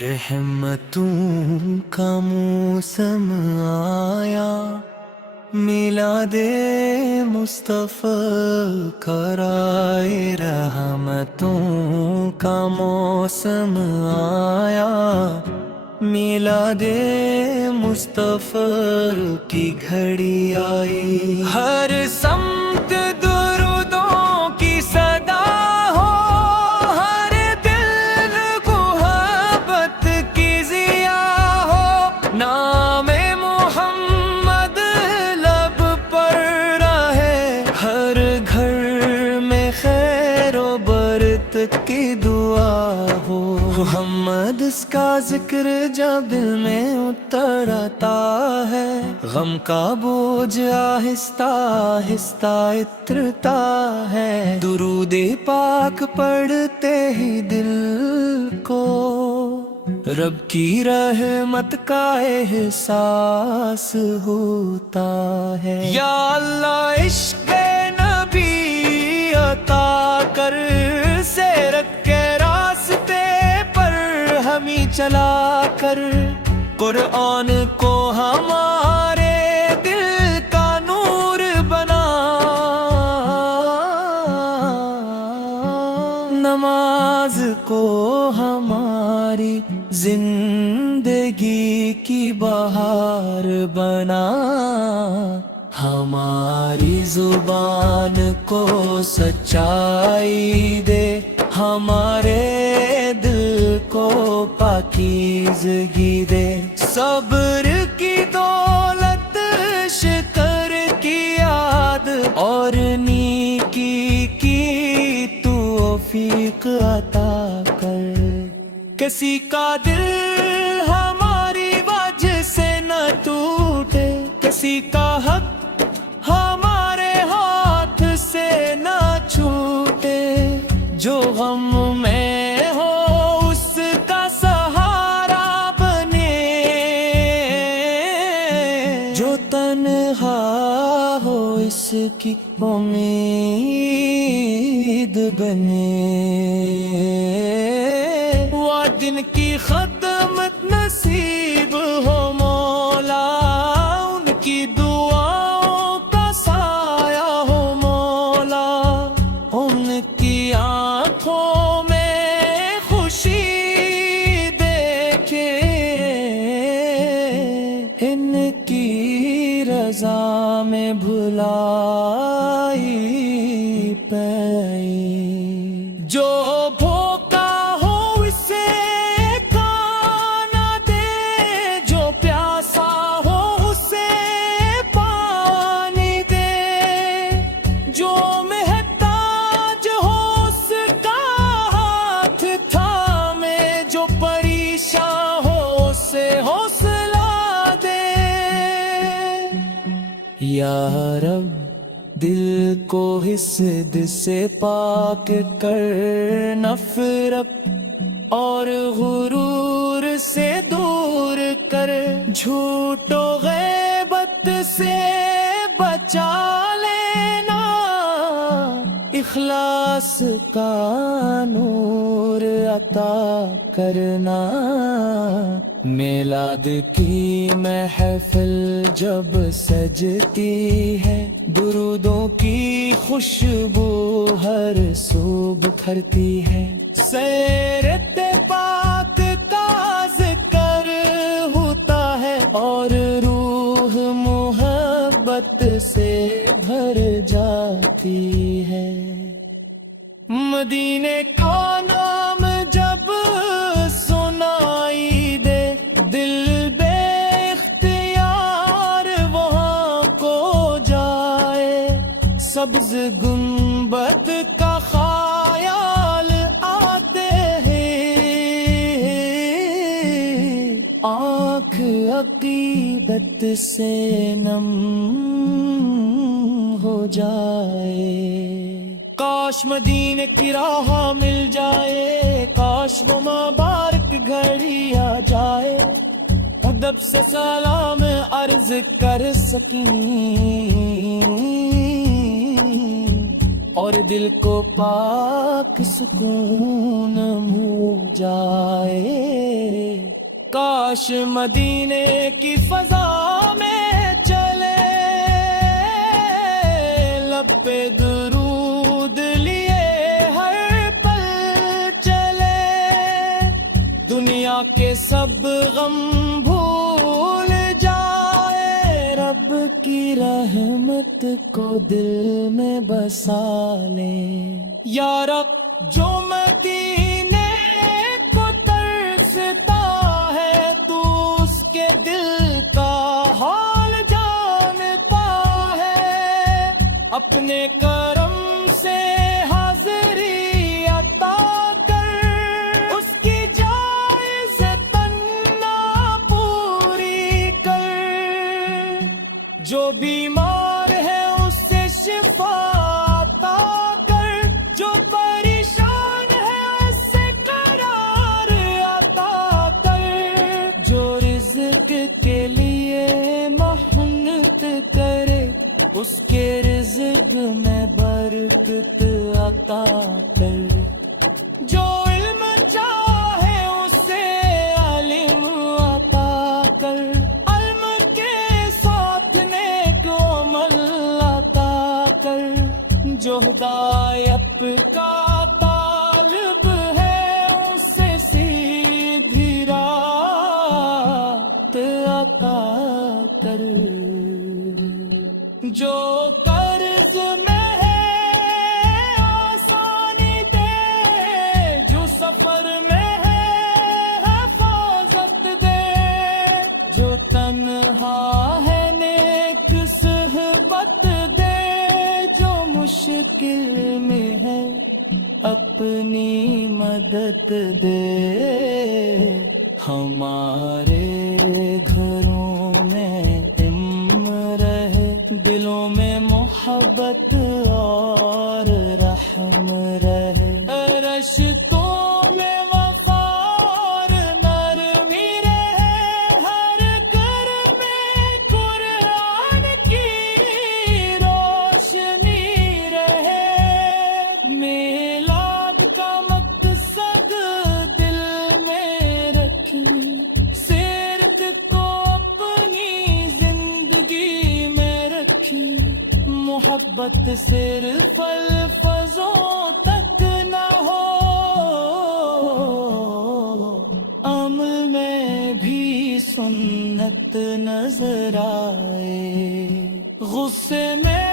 رحمتوں کا موسم آیا، میلاد مصطفیٰ کرائے رحمتوں کا موسم آیا، میلاد مصطفیٰ کی گھڑی آئی، ہر سمت درودوں کی صدا ہو، ہر دل کو محبت کی ضیا ہو، نام محمد لب پر رہے، ہر گھر میں خیر و برکت کی دعا ہو، محمد اس کا ذکر جب دل میں اتر آتا ہے، غم کا بوجھ آہستہ آہستہ اترتا ہے، درود پاک پڑھتے ہی دل کو رب کی رحمت کا احساس ہوتا ہے، یا اللہ عشق نبی عطا کر، سیرت کے راستے پر ہمیں چلا کر، قرآن کو ہمارے دل کا نور بنا، نماز کو ہماری زندگی کی بہار بنا، ہماری زبان کو سچائی دے، ہمارے دل کو پاکیزگی دے، صبر کی دولت، شکر کی یاد اور نیکی کی توفیق عطا کر، کسی کا دل ہماری وجہ سے نہ ٹوٹے، کسی کا حق ہمارے ہاتھ سے نہ چھوٹے، جو غم میں ہو اس کا سہارا بنے، جو تنہا ہو اس کی امید بنے، وہ دن کی خدمت نصیب ہو مولا، ان کی دعاؤں کا سایہ ہو مولا، ان کی آنکھوں میں خوشی دیکھے، ان کی رضا میں بھلائی پائی، جو بھوکا ہو اسے کھانا دے، جو پیاسا ہو اسے پانی دے، جو محتاج ہو اس کا ہاتھ تھامے، جو پریشان ہو اسے حوصلہ دے، یا رب دل کو حسد سے پاک کر، نفرت اور غرور سے دور کر، جھوٹ و غیبت سے بچا لینا، اخلاص کا نور عطا کرنا، میلاد کی محفل جب سجتی ہے، درودوں کی خوشبو ہر سو بکھرتی ہے، سیرت پاک کا ذکر ہوتا ہے، اور روح محبت سے بھر جاتی ہے، مدینے کا نام جب سنائی دے، دل بے اختیار وہاں کو جائے، سبز گنبد کا خیال آتے ہیں، آنکھ عقیدت سے نم ہو جائے، کاش مدینے کی راہ مل جائے، کاش وہ مبارک گھڑی آ جائے، ادب سے سلام عرض کر سکیں، اور دل کو پاک سکون ہو جائے. کاش مدینے کی فضا میں چلے، لب پہ درود لیے ہر پل چلے، دنیا کے سب غم بھول جائے، رب کی رحمت کو دل میں بسا لیں۔ یا رب جو مدینے کو ترستا ہے، تو اس کے دل کا حال جانتا ہے، اپنے کرم سے حاضری عطا کر، اس کی جائز تمنا پوری کر، جو بیمار ہے اس سے شفا عطا کر، جو پریشان ہے اس سے قرار عطا کر، جو رزق کے لیے محنت کرے اس کے رزق میں برکت عطا کر، جو علم چاہے اسے علم عطا کر، علم کے ساتھ نیک عمل عطا کر، جو ہدایت کا طالب ہے اسے سیدھی راہ عطا کر، جو قرض میں ہے آسانی دے، جو سفر میں ہے حفاظت دے، جو تنہا ہے نیک صحبت دے، جو مشکل میں ہے اپنی مدد دے، ہمارے گھروں میں علم رہے، دلوں میں محبت اور رحم رہے، رشتوں میں وفار نرمی رہے، ہر گھر میں قرآن کی روشنی رہے، میلاد کا مقصد دل میں رکھیں، سیرت کو اپنی زندگی میں رکھیں، محبت صرف الفاظوں تک نہ ہو، عمل میں بھی سنت نظر آئے، غصے میں